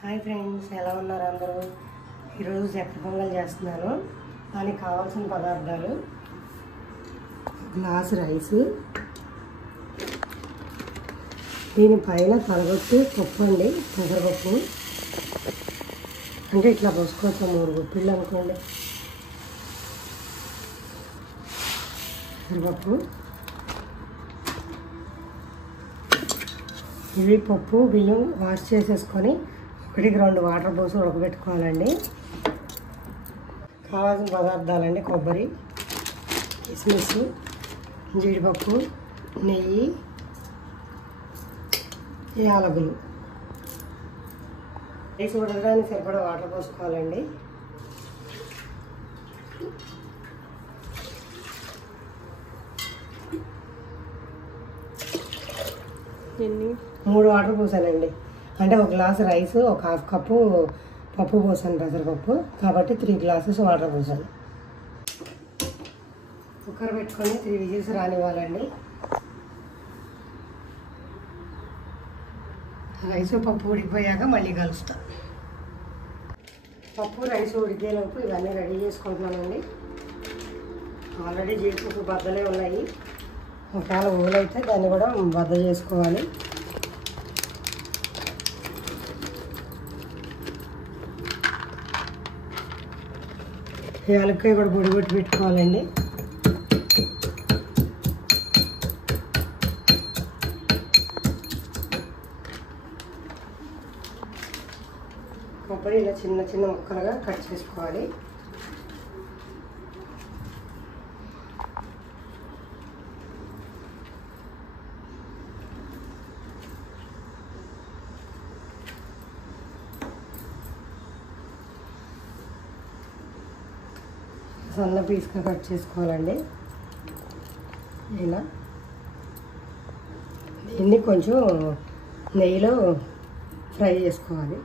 Hi friends, ఎలా ఉన్నారు అందరూ? ఈరోజు చక్కెర పొంగల్ చేస్తున్నాను. దానికి కావాల్సిన పదార్థాలు: గ్లాస్ రైస్, దీనిపైన తలగొట్టి పప్పు అండి, పెసరపప్పు. అంటే ఇట్లా పోసుకోవచ్చు, 3 గుప్పిళ్ళు అనుకోండి. పెసరపప్పు, ఇవి పప్పు బియ్యం వాష్ చేసేసుకొని 1-2 వాటర్ పోసి ఉడకబెట్టుకోవాలండి. కావాల్సిన పదార్థాలండి: కొబ్బరి, కిస్మిస్, జీడిపప్పు, నెయ్యి, యాలకులు. రైస్ ఉడకడానికి సరిపడా వాటర్ పోసుకోవాలండి. ఎన్ని? 3 వాటర్ పోసానండి. అంటే 1 గ్లాస్ రైస్, 1/2 కప్పు పప్పు పోసాను, పెసరపప్పు. కాబట్టి 3 గ్లాసెస్ వాటర్ పోసాను. కుక్కర్ పెట్టుకొని 3 విజిల్స్ రానివ్వాలండి. రైస్ పప్పు ఉడికిపోయాక మళ్ళీ కలుస్తా. పప్పు రైస్ ఉడికేలోపు ఇవన్నీ రెడీ చేసుకుంటున్నానండి. ఆల్రెడీ జీడిపప్పు బద్దలే ఉన్నాయి. ఒకవేళ ఊలైతే దాన్ని కూడా బద్ద చేసుకోవాలి. యాలక్కాయ కూడా పొడి కొట్టి పెట్టుకోవాలండి. కొబ్బరి ఇలా చిన్న చిన్న ముక్కలుగా కట్ చేసుకోవాలి. సన్న పీస్గా కట్ చేసుకోవాలండి. ఇలా దీన్ని కొంచెం నెయ్యిలో ఫ్రై చేసుకోవాలి.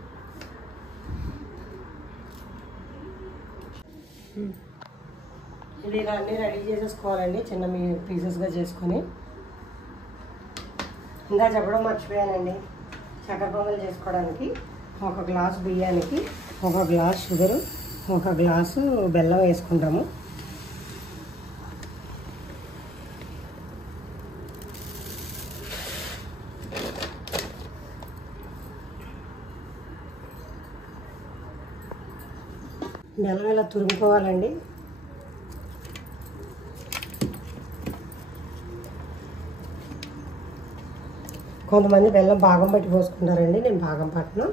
ఇది ఇలా అన్నీ రెడీ చేసేసుకోవాలండి, చిన్న పీసెస్గా చేసుకొని. ఇంకా చెప్పడం మర్చిపోయానండి. చక్కెర పొంగల్ చేసుకోవడానికి 1 గ్లాస్ బియ్యానికి 1 గ్లాస్ షుగరు, 1 గ్లాసు బెల్లం వేసుకుంటాము. బెల్లం ఇలా తురుముకోవాలండి. కొంతమంది బెల్లం భాగం పట్టి పోసుకుంటారండి. నేను భాగం పట్టను.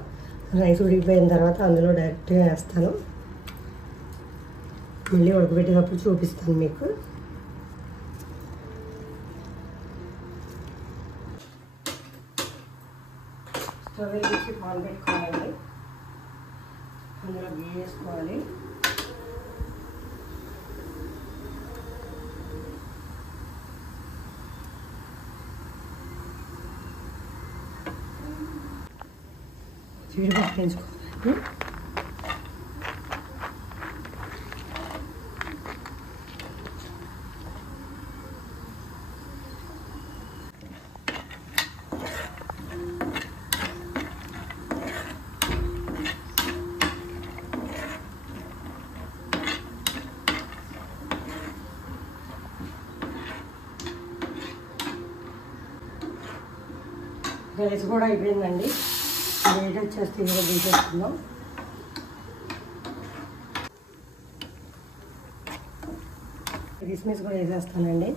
రైస్ ఉడికిపోయిన తర్వాత అందులో డైరెక్ట్గా వేస్తాను. మళ్ళీ ఉడకబెట్టేటప్పుడు చూపిస్తాను మీకు. స్టవ్ వేసి పాన్ పెట్టుకోవాలండి. అందులో గీ వేసుకోవాలి. జీడిపప్పు వేసుకోవాలండి. రైస్ కూడా అయిపోయిందండి. రేట్ వచ్చేస్తే ఇలా తీసేసుకుందాం. కిస్మిస్ కూడా వేసేస్తానండి.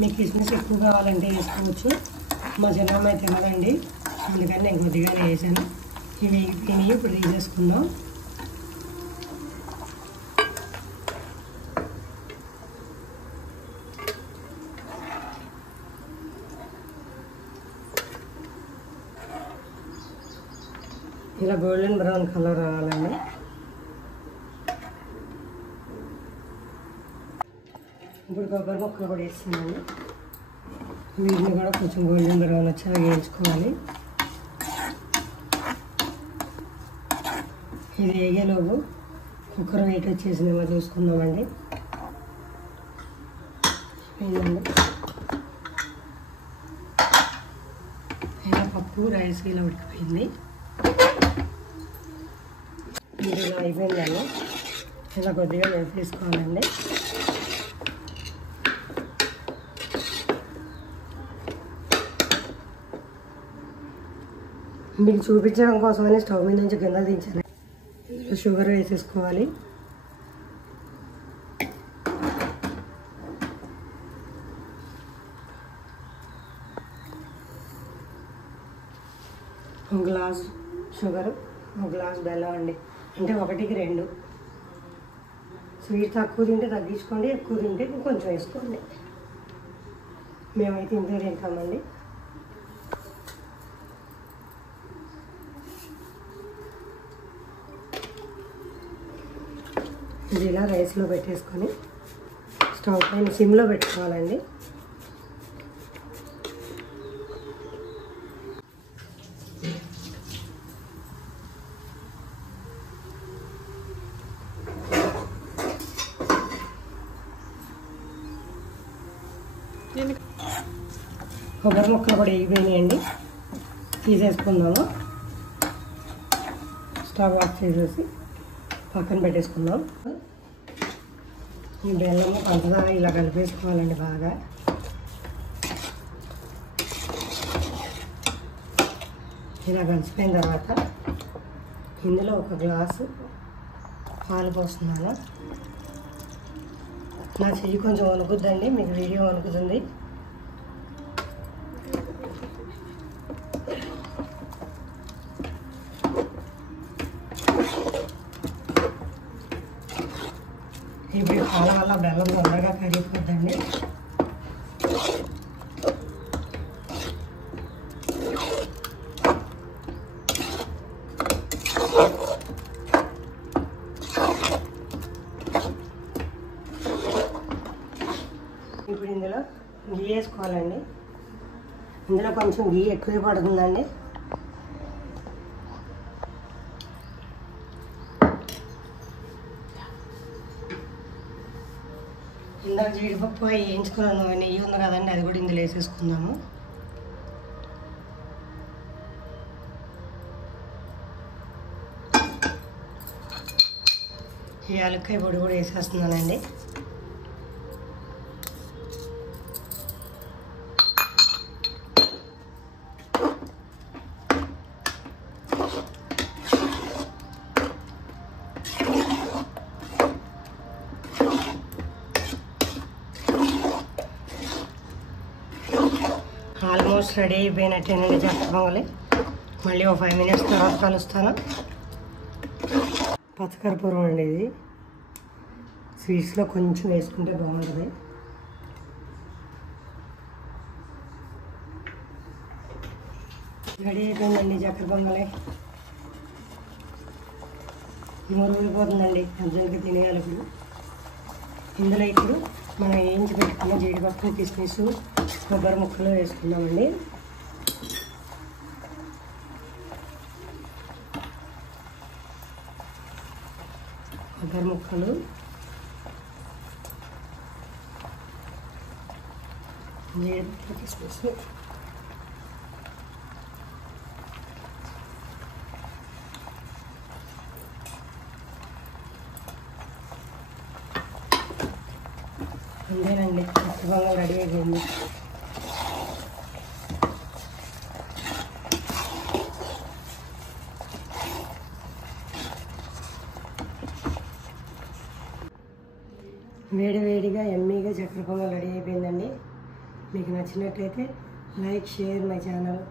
మీకు కిస్మిస్ ఎక్కువ కావాలంటే వేసుకోవచ్చు. మా చిన్నమ్మ అయితే తినదండి, అందుకని నేను కొద్దిగానే వేసాను. ఇవి వేగిపోయినాయి, ఇప్పుడు తీసేసుకుందాం. ఇలా గోల్డెన్ బ్రౌన్ కలర్ రావాలండి. ఇప్పుడు కొబ్బరి ముక్కలు కూడా వేస్తున్నాను. వీటిని కూడా కొంచెం గోల్డెన్ బ్రౌన్ వచ్చేలా వేయించుకోవాలి. ఇది వేగేలోపు కుక్కర్ వెయిట్ వచ్చేసిందేమో చూసుకుందామండి. వేయండి. పప్పు రైస్ ఇలా ఉడికిపోయింది. ఇది ఇలా అయిపోయిందండి. ఇలా కొద్దిగా వేసేసుకోవాలండి. మీకు చూపించడం కోసమని స్టవ్ మీద నుంచి కింద దించాను. షుగర్ వేసేసుకోవాలి. ఒక గ్లాస్ షుగర్, ఒక గ్లాస్ బెల్లం అండి. అంటే 1కి 2. స్వీట్ తక్కువ తింటే తగ్గించుకోండి, ఎక్కువ తింటే కొంచెం వేసుకోండి. మేమైతే ఇంతే తింటామండి. ఇది ఇలా రైస్లో పెట్టేసుకొని స్టవ్ పైన సిమ్లో పెట్టుకోవాలండి. కొబ్బరి ముక్కలు కూడా వేగిపోయినాయండి. తీసేసుకుందాము. స్టవ్ ఆఫ్ చేసేసి పక్కన పెట్టేసుకుందాం. ఈ బెల్లము పంచదార ఇలా కలిపేసుకోవాలండి బాగా. ఇలా కలిసిపోయిన తర్వాత ఇందులో ఒక గ్లాసు పాలు పోస్తున్నాను. నా చెయ్యి కొంచెం వణుకుద్దండి, మీకు వీడియో వణుకుతుంది. ఇప్పుడు పాల వల్ల బెల్లం తొందరగా కరిగిపోద్దండి. ఇప్పుడు ఇందులో గీ వేసుకోవాలండి. ఇందులో కొంచెం గీ ఎక్కువ పడుతుందండి. ఇందాక జీడిపప్పు వేయించుకున్నాను, నెయ్యి ఉంది కదండి, అది కూడా ఇందులో వేసేసుకుందాము. ఈ యాలక్కాయ పొడి కూడా వేసేస్తున్నానండి. ఆల్మోస్ట్ రెడీ అయిపోయినట్టేనండి చక్కెర పొంగలి. మళ్ళీ ఒక 5 minutes తర్వాత కలుస్తాను. పచ్చకర్పూరం అండి, ఇది స్వీట్స్లో కొంచెం వేసుకుంటే బాగుంటుంది. రెడీ అయిపోయిందండి చక్కెర పొంగలి. నూరు ఊరిపోతుందండి, అర్జెంట్గా తినేయాలి. ఇప్పుడు ఇందులో ఇప్పుడు మనం వేయించి పెట్టుకున్న జీడిపప్పు, కిస్మిస్, కొబ్బరి ముక్కలు వేసుకుందామండి. కొబ్బరి ముక్కలు, జీడిపప్పు, కిస్మిస్, అంతేనండి. చక్కెర పొంగల్ రెడీ అయిపోయింది. వేడివేడిగా ఎమ్మీగా చక్కెర పొంగల్ రెడీ అయిపోయిందండి. మీకు నచ్చినట్లయితే లైక్, షేర్ మై ఛానల్.